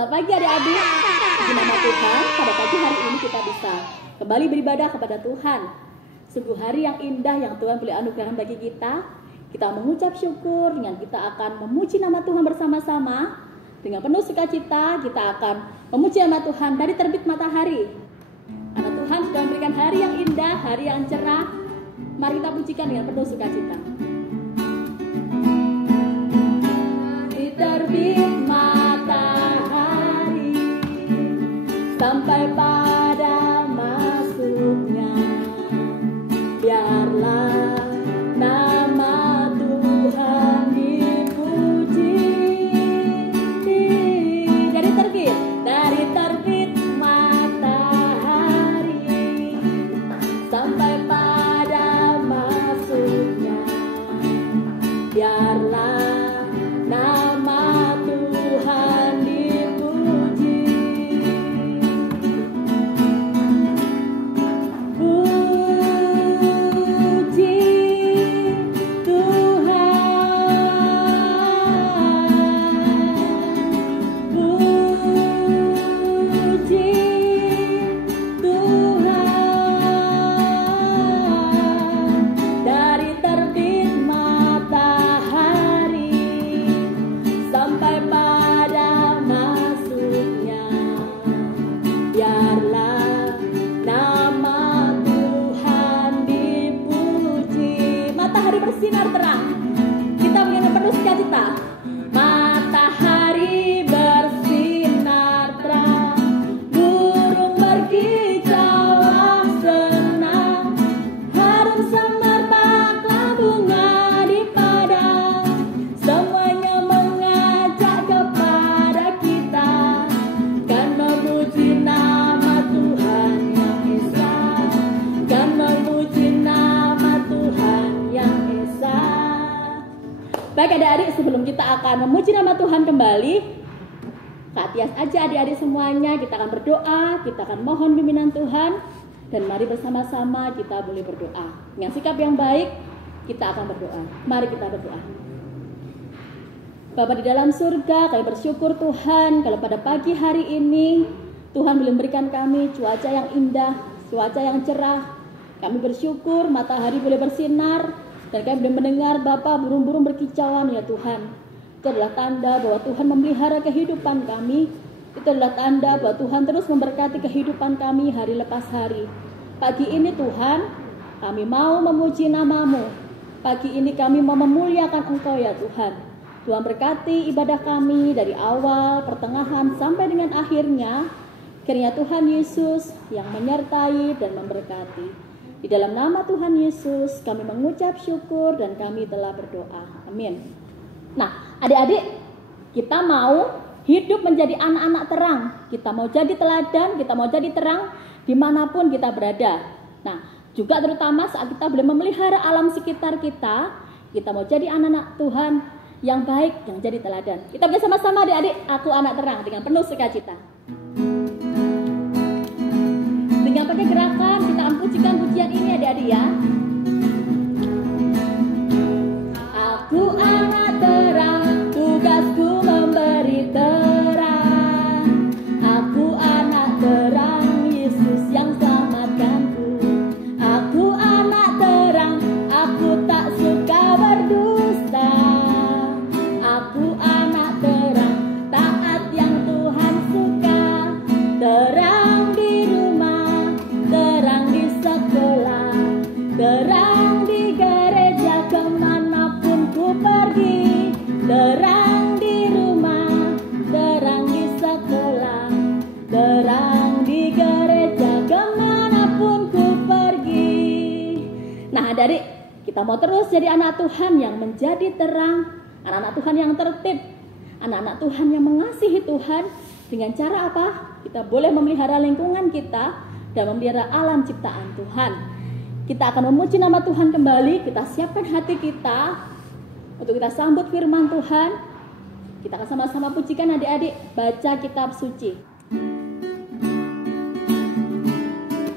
Selamat pagi adik-adik. Di nama Tuhan, pada pagi hari ini kita bisa kembali beribadah kepada Tuhan. Sungguh hari yang indah yang Tuhan boleh anugerahkan bagi kita. Kita mengucap syukur dengan kita akan memuji nama Tuhan bersama-sama. Dengan penuh sukacita kita akan memuji nama Tuhan dari terbit matahari. Karena Tuhan sudah memberikan hari yang indah, hari yang cerah. Mari kita pujikan dengan penuh sukacita. Dari terbit matahari sampai pada masuknya, biarlah nama Tuhan dipuji. Dari terbit matahari sampai pada masuknya, biarlah nama Tuhan dipuji. Puji Tuhan, puji Tuhan. Dari terbit matahari sampai pada masuknya, biarlah nama Tuhan dipuji. Matahari bersinar terang, kita dengan penuh sukacita. Matahari bersinar terang, burung berkicaulah senang, harum semerbaklah bunga di padang. Semuanya mengajak kepada kita, kan memuji nama Tuhan yang Esa, kan memuji nama Tuhan yang Esa. Baik adik-adik, sebelum kita akan memuji nama Tuhan kembali, Katias aja adik-adik semuanya, kita akan berdoa, kita akan mohon bimbingan Tuhan, dan mari bersama-sama kita boleh berdoa. Dengan sikap yang baik, kita akan berdoa. Mari kita berdoa. Bapa di dalam surga, kami bersyukur Tuhan, kalau pada pagi hari ini, Tuhan boleh memberikan kami cuaca yang indah, cuaca yang cerah. Kami bersyukur matahari boleh bersinar, dan kami boleh mendengar Bapa burung-burung berkicauan ya Tuhan. Itu adalah tanda bahwa Tuhan memelihara kehidupan kami. Itu adalah tanda bahwa Tuhan terus memberkati kehidupan kami hari lepas hari. Pagi ini Tuhan, kami mau memuji nama-Mu. Pagi ini kami mau memuliakan Engkau ya Tuhan. Tuhan berkati ibadah kami dari awal, pertengahan, sampai dengan akhirnya. Kiranya Tuhan Yesus yang menyertai dan memberkati. Di dalam nama Tuhan Yesus kami mengucap syukur dan kami telah berdoa. Amin. Nah, adik-adik, kita mau hidup menjadi anak-anak terang. Kita mau jadi teladan, kita mau jadi terang dimanapun kita berada. Nah, juga terutama saat kita boleh memelihara alam sekitar kita, kita mau jadi anak-anak Tuhan yang baik, yang jadi teladan. Kita bersama-sama adik-adik, aku anak terang dengan penuh sukacita. Dengan pakai gerakan, kita akan pujikan pujian ini adik-adik ya. Aku anak terang, tugasku memberi terang. Aku anak terang, Yesus yang selamatkanku. Aku anak terang, aku tak suka berdusta. Aku anak terang, taat yang Tuhan suka. Terang di rumah, terang di sekolah, terang di gereja, kemanapun ku pergi. Terang di rumah, terang di sekolah, terang di gereja, kemanapun ku pergi. Nah adik, kita mau terus jadi anak Tuhan yang menjadi terang, anak-anak Tuhan yang tertib, anak-anak Tuhan yang mengasihi Tuhan. Dengan cara apa? Kita boleh memelihara lingkungan kita dan memelihara alam ciptaan Tuhan. Kita akan memuji nama Tuhan kembali. Kita siapkan hati kita untuk kita sambut firman Tuhan. Kita akan sama-sama pujikan adik-adik, baca kitab suci.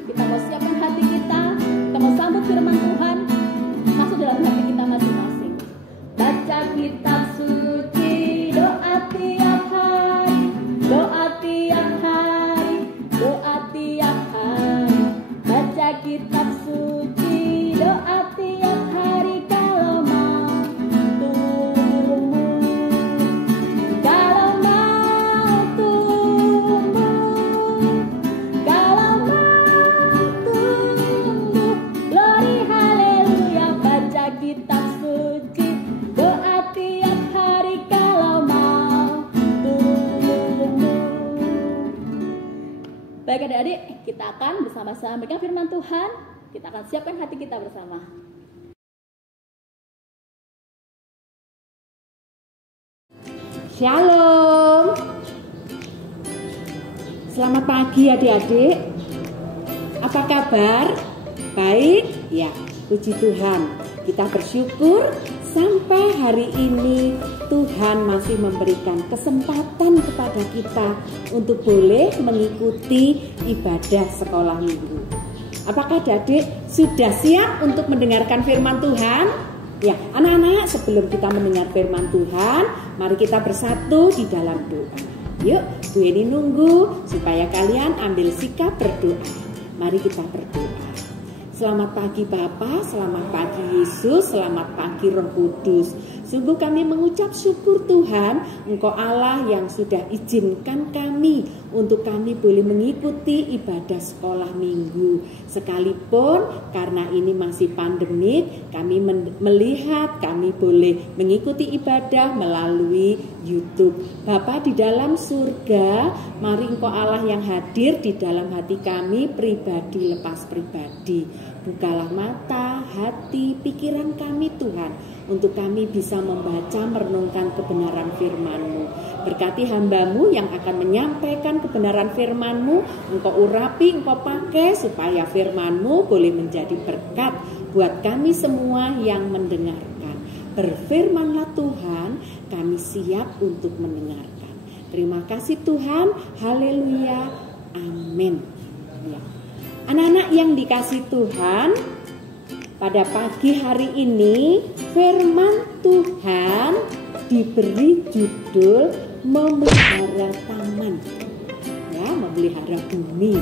Kita mau siapkan hati kita mau sambut firman Tuhan masuk dalam hati kita masing-masing. Baca kitab suci, doa tiap hari, doa Baik adik-adik, kita akan bersama-sama mendengar firman Tuhan. Kita akan siapkan hati kita bersama. Shalom. Selamat pagi adik-adik. Apa kabar? Baik? Ya, puji Tuhan. Kita bersyukur sampai hari ini Tuhan masih memberikan kesempatan kepada kita untuk boleh mengikuti ibadah sekolah minggu. Apakah adik-adik sudah siap untuk mendengarkan firman Tuhan? Ya, anak-anak, sebelum kita mendengar firman Tuhan, mari kita bersatu di dalam doa. Yuk, Bu Eni nunggu supaya kalian ambil sikap berdoa. Mari kita berdoa. Selamat pagi Bapa, selamat pagi Yesus, selamat pagi Roh Kudus. Sungguh kami mengucap syukur Tuhan, Engkau Allah yang sudah izinkan kami untuk kami boleh mengikuti ibadah sekolah minggu. Sekalipun karena ini masih pandemik, kami melihat kami boleh mengikuti ibadah melalui YouTube. Bapa di dalam surga, mari Engkau Allah yang hadir di dalam hati kami pribadi lepas pribadi. Bukalah mata, hati, pikiran kami Tuhan, untuk kami bisa membaca, merenungkan kebenaran firman-Mu. Berkati hamba-Mu yang akan menyampaikan kebenaran firman-Mu, Engkau urapi, Engkau pakai supaya firman-Mu boleh menjadi berkat buat kami semua yang mendengarkan. Berfirmanlah Tuhan, kami siap untuk mendengarkan. Terima kasih Tuhan, haleluya, amin. Ya. Anak-anak yang dikasih Tuhan, pada pagi hari ini firman Tuhan diberi judul memelihara taman, ya, memelihara bumi.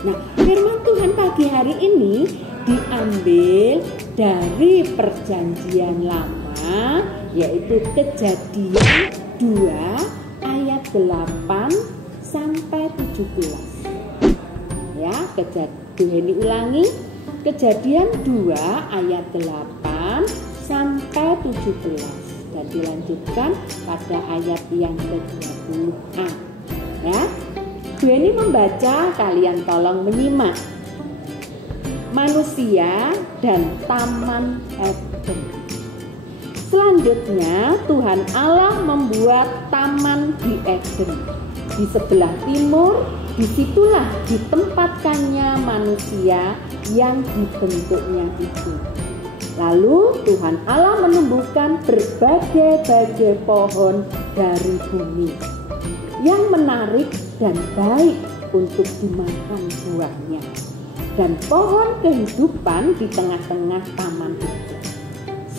Nah, firman Tuhan pagi hari ini diambil dari Perjanjian Lama, yaitu Kejadian 2 ayat 8 sampai 17. Ya, diulangi, Kejadian 2 ayat 8 sampai 17 dan dilanjutkan pada ayat yang ke-20a. Ya. Bu Eni membaca, kalian tolong menyimak. Manusia dan Taman Eden. Selanjutnya Tuhan Allah membuat taman di Eden. Di sebelah timur, disitulah ditempatkannya manusia yang dibentuknya itu. Lalu Tuhan Allah menumbuhkan berbagai-bagai pohon dari bumi yang menarik dan baik untuk dimakan buahnya, dan pohon kehidupan di tengah-tengah taman itu,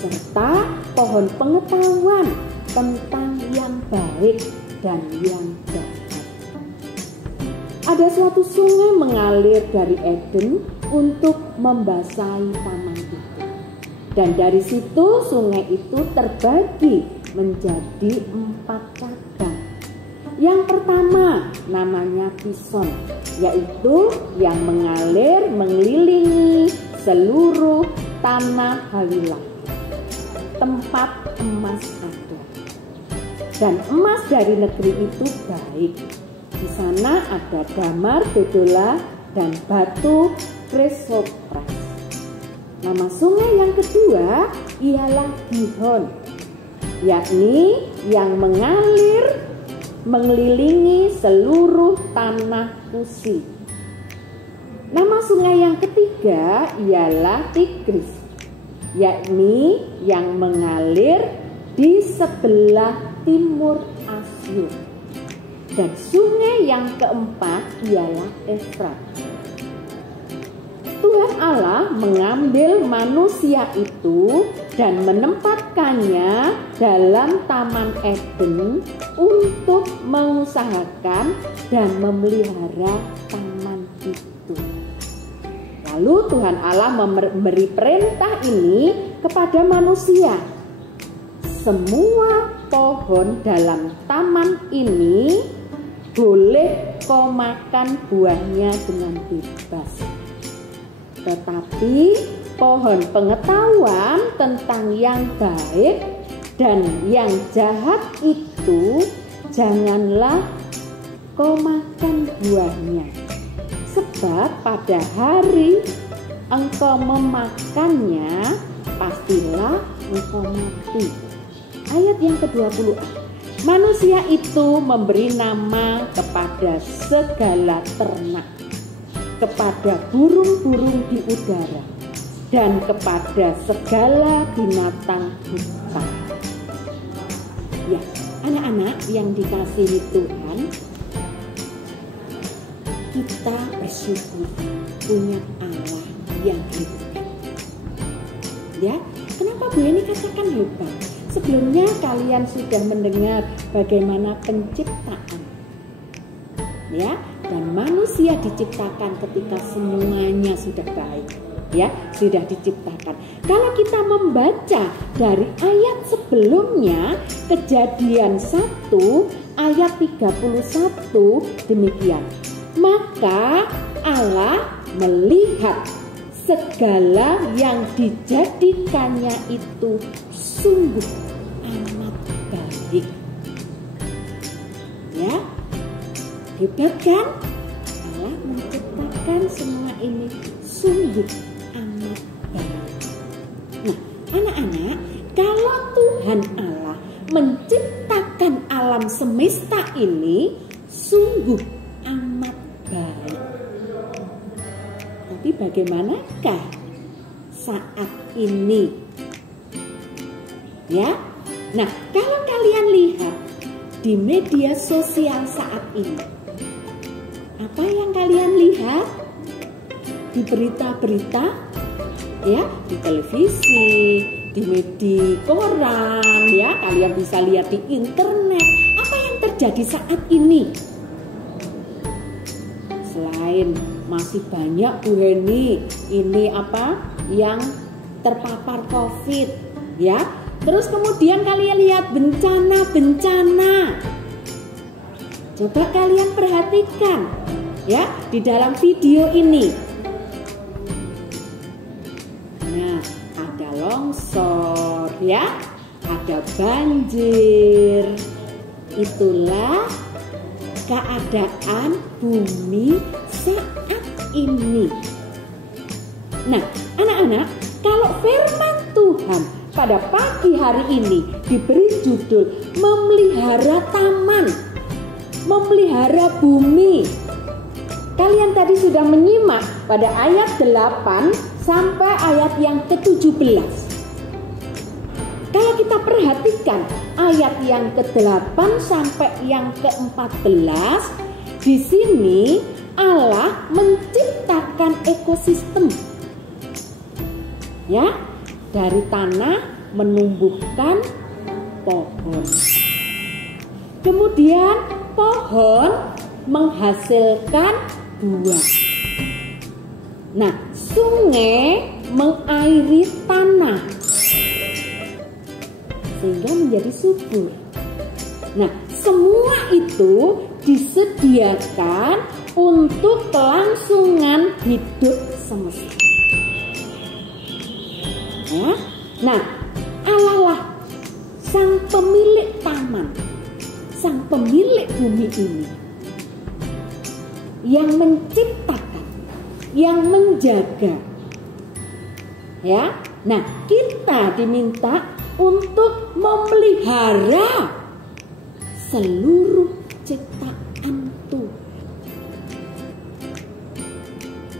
serta pohon pengetahuan tentang yang baik dan yang jahat. Ada suatu sungai mengalir dari Eden untuk membasahi taman itu. Dan dari situ sungai itu terbagi menjadi 4 cabang. Yang pertama namanya Pison, yaitu yang mengalir mengelilingi seluruh tanah Hawilah. Tempat emas ada. Dan emas dari negeri itu baik. Di sana ada damar, bedola, dan batu krisopras. Nama sungai yang kedua ialah Gihon, yakni yang mengalir mengelilingi seluruh tanah Kusi. Nama sungai yang ketiga ialah Tigris, yakni yang mengalir di sebelah timur Asyur. Dan sungai yang keempat ialah Efrat. Tuhan Allah mengambil manusia itu dan menempatkannya dalam Taman Eden untuk mengusahakan dan memelihara taman itu. Lalu Tuhan Allah memberi perintah ini kepada manusia. Semua pohon dalam taman ini boleh kau makan buahnya dengan bebas. Tetapi pohon pengetahuan tentang yang baik dan yang jahat itu janganlah kau makan buahnya. sebab pada hari engkau memakannya, pastilah engkau mati. Ayat yang ke-20. Manusia itu memberi nama kepada segala ternak, kepada burung-burung di udara, dan kepada segala binatang hutan. Ya, anak-anak yang dikasihi Tuhan, kita bersyukur punya Allah yang hebat. Ya, kenapa Bu Eni katakan hebat? Sebelumnya kalian sudah mendengar bagaimana penciptaan. Ya, dan manusia diciptakan ketika semuanya sudah baik. Ya, sudah diciptakan. Kalau kita membaca dari ayat sebelumnya, Kejadian 1 ayat 31 demikian. Maka Allah melihat segala yang dijadikannya itu sungguh amat baik. Ya, hebat kan? Allah menciptakan semua ini sungguh amat baik. Nah, anak-anak, kalau Tuhan Allah menciptakan alam semesta ini sungguh amat baik. Tapi bagaimanakah saat ini? Ya, nah kalau kalian lihat di media sosial saat ini, apa yang kalian lihat di berita-berita, ya, di televisi, di media koran, ya, kalian bisa lihat di internet. Apa yang terjadi saat ini? Selain masih banyak Bu Heni ini apa yang terpapar COVID, ya. Terus kemudian kalian lihat bencana-bencana. Coba kalian perhatikan, ya, di dalam video ini. Nah, ada longsor, ya, ada banjir. Itulah keadaan bumi saat ini. Nah, anak-anak, kalau firman Tuhan pada pagi hari ini diberi judul memelihara taman, memelihara bumi. Kalian tadi sudah menyimak pada ayat 8 sampai ayat yang ke-17. Kalau kita perhatikan ayat yang ke-8 sampai yang ke-14, di sini Allah menciptakan ekosistem. Ya, dari tanah menumbuhkan pohon. Kemudian pohon menghasilkan buah. Nah, sungai mengairi tanah sehingga menjadi subur. Nah, semua itu disediakan untuk kelangsungan hidup semesta. Ya? Nah, Allah lah sang pemilik taman, sang pemilik bumi ini, yang menciptakan, yang menjaga. Ya, nah kita diminta untuk memelihara seluruh ciptaan Tuhan.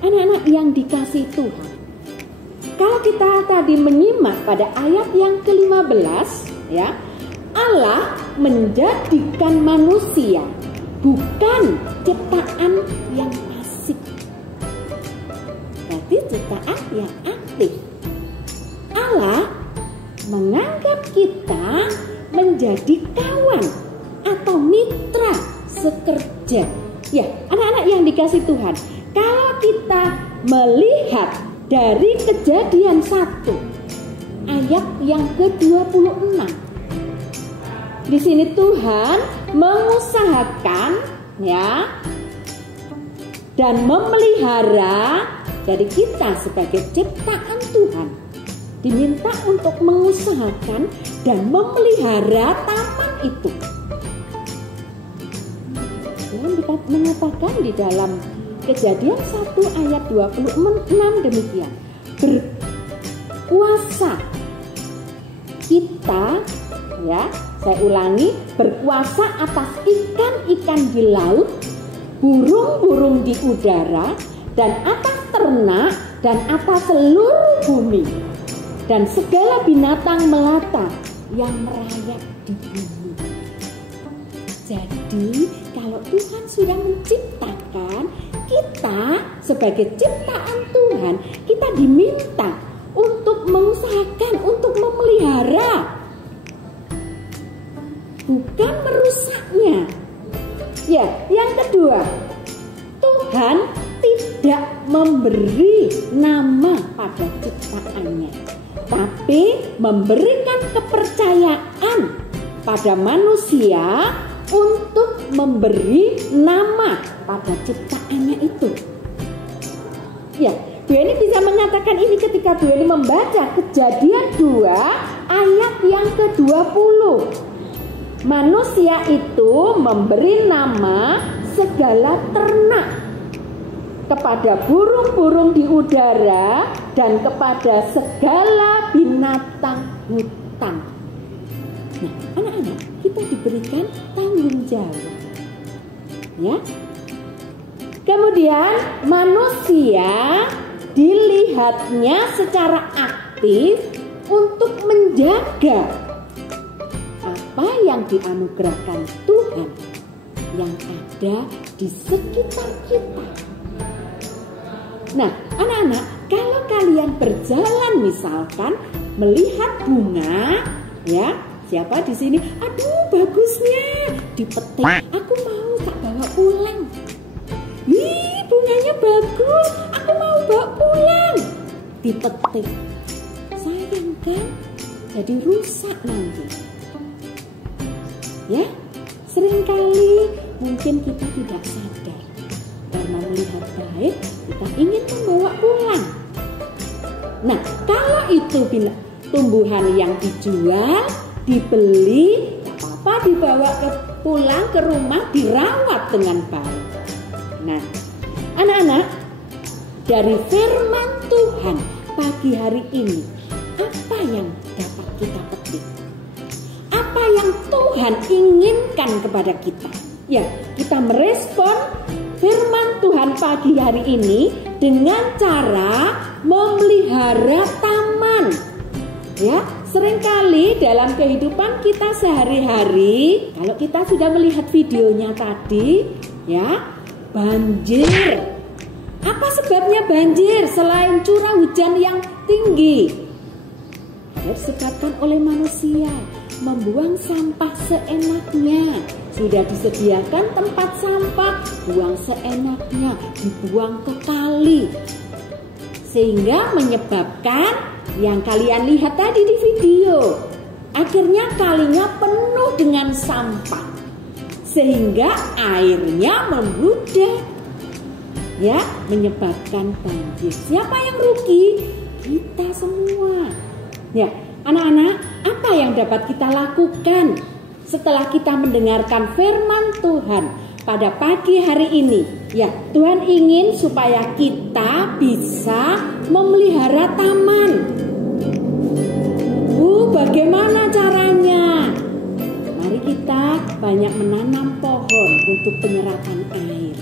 Anak-anak yang dikasihi Tuhan, kalau kita tadi menyimak pada ayat yang ke-15, ya, Allah menjadikan manusia bukan ciptaan yang pasif, tapi ciptaan yang aktif. Allah menganggap kita menjadi kawan atau mitra sekerja. Ya, anak-anak yang dikasihi Tuhan, kalau kita melihat dari Kejadian 1 ayat yang ke-26, di sini Tuhan mengusahakan, ya, dan memelihara. Jadi kita sebagai ciptaan Tuhan diminta untuk mengusahakan dan memelihara taman itu. Tuhan mengatakan di dalam Kejadian 1 ayat 26 demikian. Berkuasa kita, ya, saya ulangi, berkuasa atas ikan-ikan di laut, burung-burung di udara, dan atas ternak, dan atas seluruh bumi, dan segala binatang melata yang merayap di bumi. Jadi, kalau Tuhan sudah menciptakan, kita sebagai ciptaan Tuhan, kita diminta untuk mengusahakan, untuk memelihara, bukan merusaknya. Ya, yang kedua, Tuhan tidak memberi nama pada ciptaannya, tapi memberikan kepercayaan pada manusia untuk memberi nama pada ciptaannya itu. Ya, Bu Eni bisa mengatakan ini ketika Bu Eni membaca Kejadian 2 ayat yang ke-20. Manusia itu memberi nama segala ternak, kepada burung-burung di udara, dan kepada segala binatang hutan. Nah, anak-anak, kita diberikan tanggung jawab. Ya. Kemudian manusia dilihatnya secara aktif untuk menjaga apa yang dianugerahkan Tuhan yang ada di sekitar kita. Nah, anak-anak, kalau kalian berjalan misalkan melihat bunga, ya, siapa di sini? Aduh, bagusnya, dipetik. Aku mau tak bawa pulang. Ih, bunganya bagus, aku mau bawa pulang. Dipetik. Sayang kan? Jadi rusak nanti. Ya, seringkali mungkin kita tidak sadar. Karena melihat baik, kita ingin membawa pulang. Nah, kalau itu tumbuhan yang dijual, dibeli, tak apa-apa, dibawa pulang ke rumah, dirawat dengan baik. Nah, anak-anak, dari firman Tuhan pagi hari ini, apa yang dapat kita petik? Apa yang Tuhan inginkan kepada kita? Ya, kita merespon firman Tuhan pagi hari ini dengan cara memelihara taman. Ya, seringkali dalam kehidupan kita sehari-hari, kalau kita sudah melihat videonya tadi, ya, banjir. Apa sebabnya banjir selain curah hujan yang tinggi? Disebabkan oleh manusia membuang sampah seenaknya. Sudah disediakan tempat sampah, buang seenaknya, dibuang ke kali. Sehingga menyebabkan yang kalian lihat tadi di video, akhirnya kalinya penuh dengan sampah. Sehingga airnya membludak. Ya, menyebabkan banjir. Siapa yang rugi? Kita semua. Ya, anak-anak, apa yang dapat kita lakukan setelah kita mendengarkan firman Tuhan pada pagi hari ini? Ya, Tuhan ingin supaya kita bisa memelihara taman. Bagaimana caranya? Mari kita banyak menanam pohon untuk penyerapan air.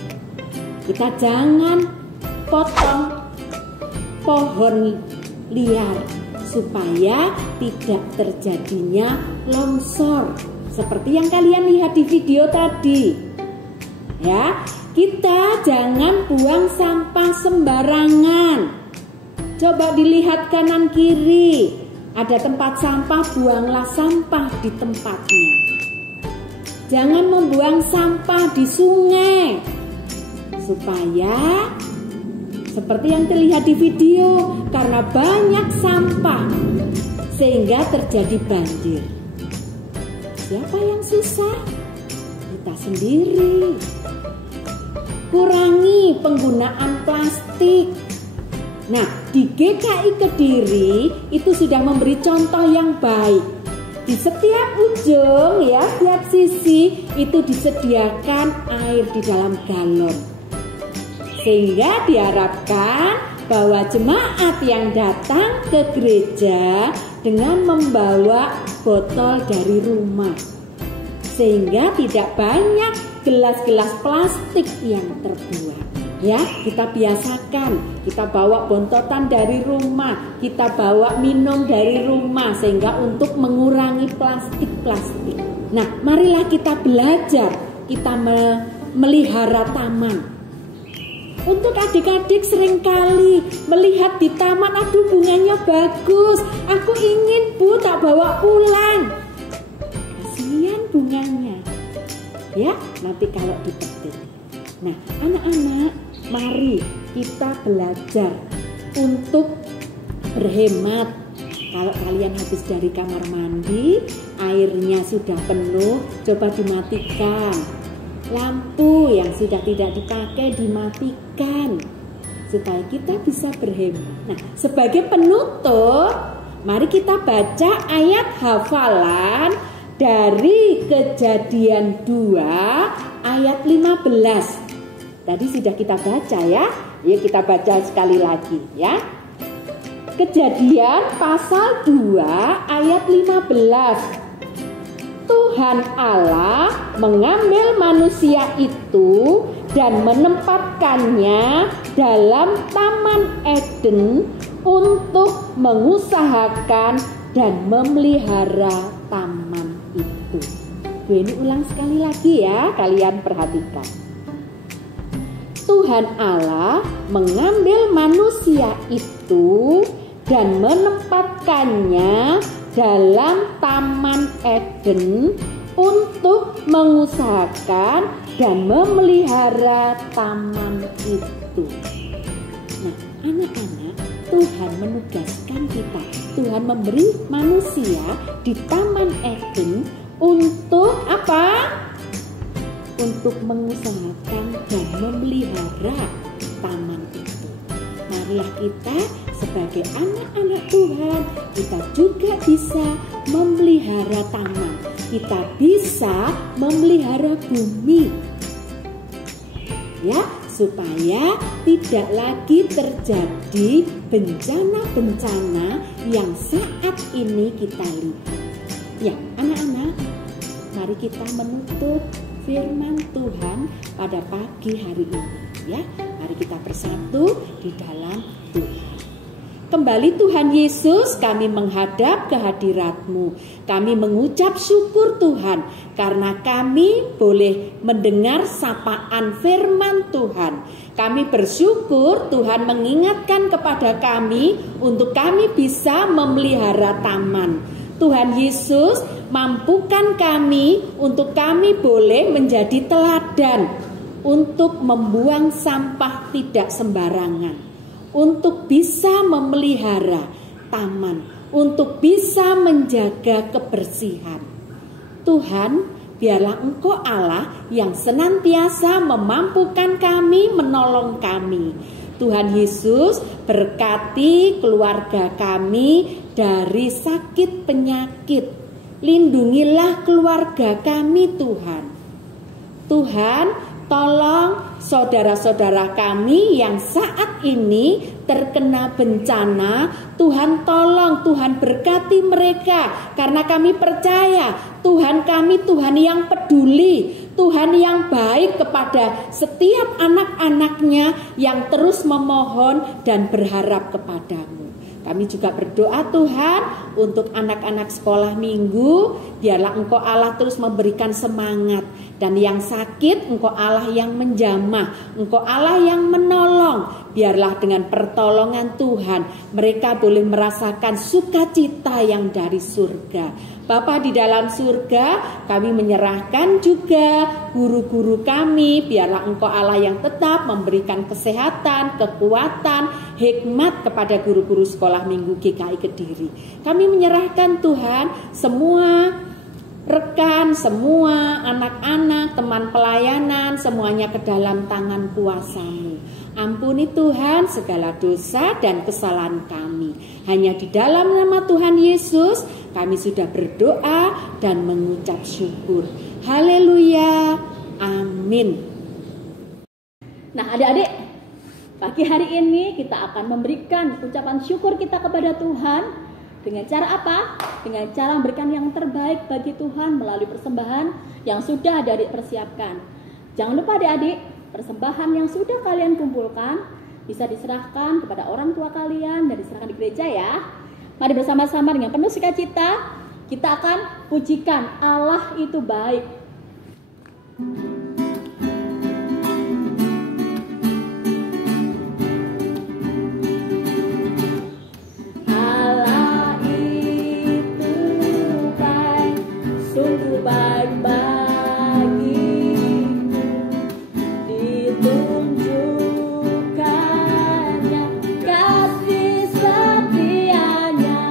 Kita jangan potong pohon liar supaya tidak terjadinya longsor seperti yang kalian lihat di video tadi. Ya, kita jangan buang sampah sembarangan. Coba dilihat kanan kiri, ada tempat sampah, buanglah sampah di tempatnya. Jangan membuang sampah di sungai, supaya seperti yang terlihat di video, karena banyak sampah sehingga terjadi banjir. Siapa yang susah? Kita sendiri. Kurangi penggunaan plastik. Nah, di GKI Kediri itu sudah memberi contoh yang baik. Di setiap ujung, ya, setiap sisi itu disediakan air di dalam galon. Sehingga diharapkan bahwa jemaat yang datang ke gereja dengan membawa botol dari rumah, sehingga tidak banyak gelas-gelas plastik yang terbuang. Ya, kita biasakan, kita bawa bontotan dari rumah, kita bawa minum dari rumah, sehingga untuk mengurangi plastik-plastik. Nah, marilah kita belajar, kita melihara taman. Untuk adik-adik seringkali melihat di taman, aduh bunganya bagus, aku ingin Bu tak bawa pulang. Kasihan bunganya. Ya, nanti kalau dipetik. Nah, anak-anak, mari kita belajar untuk berhemat. Kalau kalian habis dari kamar mandi, airnya sudah penuh, coba dimatikan. Lampu yang sudah tidak dipakai dimatikan, supaya kita bisa berhemat. Nah, sebagai penutup, mari kita baca ayat hafalan dari Kejadian 2 ayat 15. Tadi sudah kita baca ya. Yuk kita baca sekali lagi ya. Kejadian pasal 2 ayat 15. Tuhan Allah mengambil manusia itu dan menempatkannya dalam Taman Eden untuk mengusahakan dan memelihara taman itu. Ini ulang sekali lagi ya, kalian perhatikan. Tuhan Allah mengambil manusia itu dan menempatkannya dalam Taman Eden untuk mengusahakan dan memelihara taman itu. Nah, anak-anak, Tuhan menugaskan kita. Tuhan memberi manusia di Taman Eden untuk apa? Untuk mengusahakan dan memelihara taman itu. Marilah kita sebagai anak-anak Tuhan, kita juga bisa memelihara taman. Kita bisa memelihara bumi. Ya, supaya tidak lagi terjadi bencana-bencana yang saat ini kita lihat. Ya, anak-anak, mari kita menutup firman Tuhan pada pagi hari ini. Ya, mari kita bersatu di dalam Tuhan. Kembali Tuhan Yesus, kami menghadap kehadirat-Mu. Kami mengucap syukur Tuhan, karena kami boleh mendengar sapaan firman Tuhan. Kami bersyukur Tuhan mengingatkan kepada kami untuk kami bisa memelihara taman. Tuhan Yesus, mampukan kami untuk kami boleh menjadi teladan untuk membuang sampah tidak sembarangan, untuk bisa memelihara taman, untuk bisa menjaga kebersihan. Tuhan, biarlah Engkau Allah yang senantiasa memampukan kami, menolong kami. Tuhan Yesus, berkati keluarga kami dari sakit penyakit. Lindungilah keluarga kami Tuhan. Tuhan, tolong saudara-saudara kami yang saat ini terkena bencana. Tuhan tolong, Tuhan berkati mereka. Karena kami percaya Tuhan kami Tuhan yang peduli, Tuhan yang baik kepada setiap anak-anaknya yang terus memohon dan berharap kepadamu. Kami juga berdoa Tuhan untuk anak-anak sekolah minggu. Biarlah Engkau Allah terus memberikan semangat. Dan yang sakit Engkau Allah yang menjamah, Engkau Allah yang menolong. Biarlah dengan pertolongan Tuhan mereka boleh merasakan sukacita yang dari surga. Bapa di dalam surga, kami menyerahkan juga guru-guru kami. Biarlah Engkau Allah yang tetap memberikan kesehatan, kekuatan, hikmat kepada guru-guru sekolah minggu GKI Kediri. Kami menyerahkan Tuhan semua rekan, semua anak-anak, teman pelayanan, semuanya ke dalam tangan kuasa-Mu. Ampuni Tuhan segala dosa dan kesalahan kami. Hanya di dalam nama Tuhan Yesus kami sudah berdoa dan mengucap syukur. Haleluya. Amin. Nah, adik-adik, pagi hari ini kita akan memberikan ucapan syukur kita kepada Tuhan. Dengan cara apa? Dengan cara memberikan yang terbaik bagi Tuhan melalui persembahan yang sudah adik-adik persiapkan. Jangan lupa adik-adik, persembahan yang sudah kalian kumpulkan bisa diserahkan kepada orang tua kalian dan diserahkan di gereja ya. Mari bersama-sama dengan penuh sukacita kita akan pujikan Allah itu baik. Allah itu baik, sungguh baik bagiku, ditunjukkannya kasih setianya.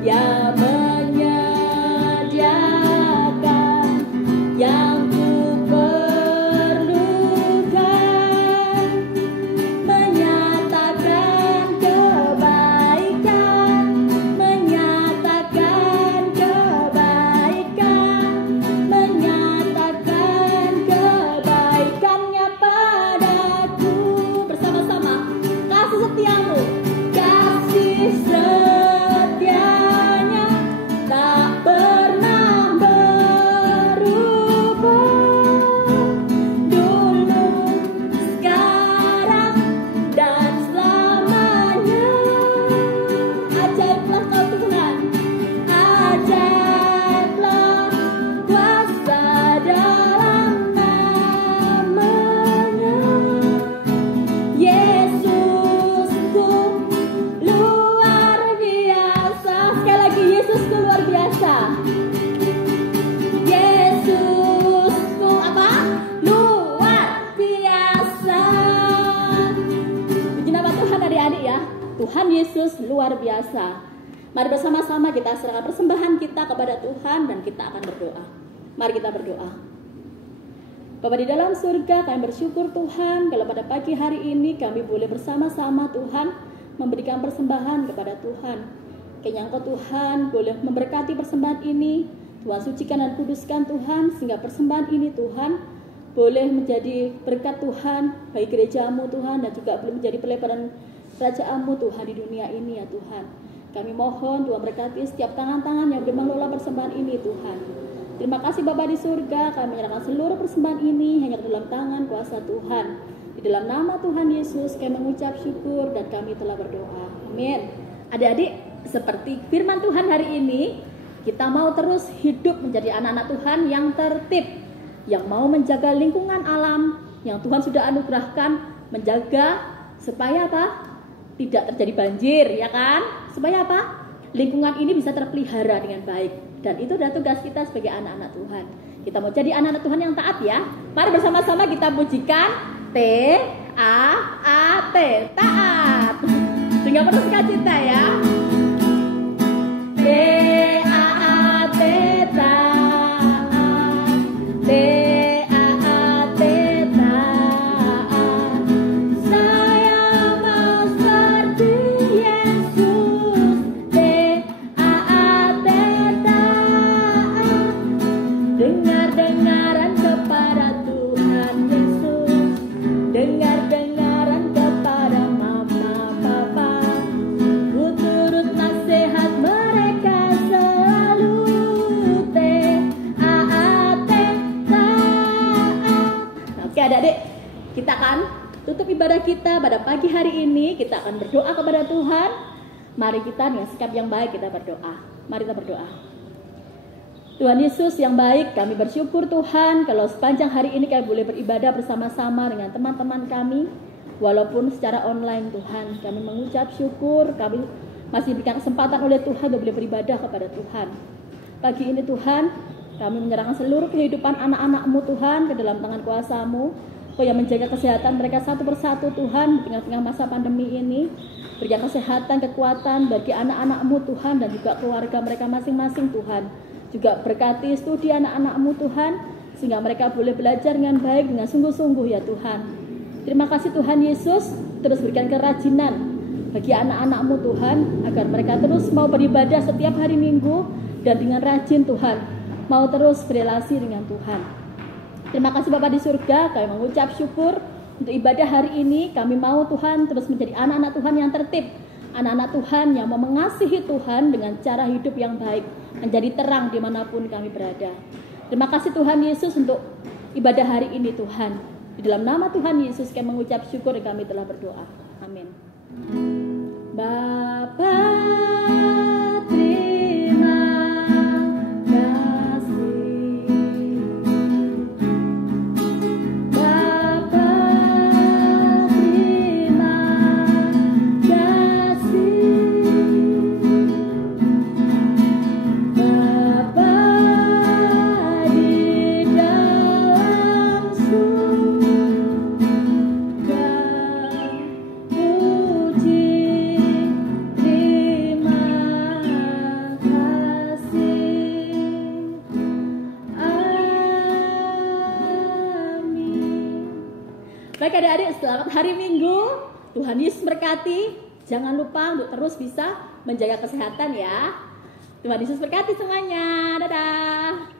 Dia menyediakan yang kuperlukan, menyatakan kebaikan, menyatakan kebaikan, menyatakan kebaikannya padaku. Bersama-sama, kasih setiamu, kasih setianya tak pernah berubah, dulu, sekarang, dan selamanya. Ajaiblah kau Tuhan, ajaiblah kuasa dalam namanya. Yesusku luar biasa. Sekali lagi, Yesusku luar biasa. Yesusku apa? Luar biasa. Puji nama Tuhan adik-adik ya. Tuhan Yesus luar biasa. Mari bersama-sama kita serahkan persembahan kita kepada Tuhan dan kita akan berdoa. Mari kita berdoa. Bapa di dalam surga, kami bersyukur Tuhan kalau pada pagi hari ini kami boleh bersama-sama Tuhan memberikan persembahan kepada Tuhan. Kiranya Engkau Tuhan boleh memberkati persembahan ini. Tuhan sucikan dan kuduskan Tuhan sehingga persembahan ini Tuhan boleh menjadi berkat Tuhan bagi gerejamu Tuhan dan juga boleh menjadi pelebaran kerajaanmu Tuhan di dunia ini ya Tuhan. Kami mohon Tuhan berkati setiap tangan-tangan yang boleh mengelola persembahan ini Tuhan. Terima kasih Bapa di surga, kami menyerahkan seluruh persembahan ini hanya dalam tangan kuasa Tuhan. Di dalam nama Tuhan Yesus kami mengucap syukur dan kami telah berdoa. Amin. Adik-adik, seperti firman Tuhan hari ini, kita mau terus hidup menjadi anak-anak Tuhan yang tertib, yang mau menjaga lingkungan alam yang Tuhan sudah anugerahkan, menjaga supaya apa? Tidak terjadi banjir, ya kan? Supaya apa? Lingkungan ini bisa terpelihara dengan baik. Dan itu adalah tugas kita sebagai anak-anak Tuhan. Kita mau jadi anak-anak Tuhan yang taat ya. Mari bersama-sama kita pujikan T-A-A-T, taat. Dengan penuh sukacita ya. T-A-A-T, taat. T-A-A-T, taat. Saya mau seperti Yesus. T-A-A-T, taat. Dengar-dengaran kepada Tuhan Yesus. Dengar-dengaran kepada mama papa. Ku turut nasihat mereka selalu. T-A-A-T, taat. Oke adik-adik, kita akan tutup ibadah kita pada pagi hari ini. Kita akan berdoa kepada Tuhan. Mari kita dengan sikap yang baik kita berdoa. Mari kita berdoa. Tuhan Yesus yang baik, kami bersyukur Tuhan kalau sepanjang hari ini kami boleh beribadah bersama-sama dengan teman-teman kami. Walaupun secara online Tuhan, kami mengucap syukur, kami masih diberikan kesempatan oleh Tuhan untuk boleh beribadah kepada Tuhan. Pagi ini Tuhan, kami menyerahkan seluruh kehidupan anak-anak-Mu Tuhan ke dalam tangan kuasa-Mu. Kau yang menjaga kesehatan mereka satu persatu Tuhan di tengah-tengah masa pandemi ini. Berikan kesehatan, kekuatan bagi anak-anak-Mu Tuhan dan juga keluarga mereka masing-masing Tuhan. Juga berkati studi anak-anak-Mu Tuhan sehingga mereka boleh belajar dengan baik, dengan sungguh-sungguh ya Tuhan. Terima kasih Tuhan Yesus, terus berikan kerajinan bagi anak-anak-Mu Tuhan agar mereka terus mau beribadah setiap hari Minggu dan dengan rajin Tuhan mau terus berelasi dengan Tuhan. Terima kasih Bapa di surga, kami mengucap syukur Untuk ibadah hari ini kami mau Tuhan terus menjadi anak-anak Tuhan yang tertib, anak-anak Tuhan yang mau mengasihi Tuhan dengan cara hidup yang baik, menjadi terang dimanapun kami berada. Terima kasih Tuhan Yesus untuk ibadah hari ini Tuhan. Di dalam nama Tuhan Yesus kami mengucap syukur dan kami telah berdoa. Amin. Bapa, terima kasih. Bapa, terima kasih. Bapa di dalam surga, puji terima kasih. Amin. Baik adik-adik, selamat hari Minggu. Tuhan Yesus berkati. Jangan lupa untuk terus bisa menjaga kesehatan ya. Tuhan Yesus berkati semuanya. Dadah.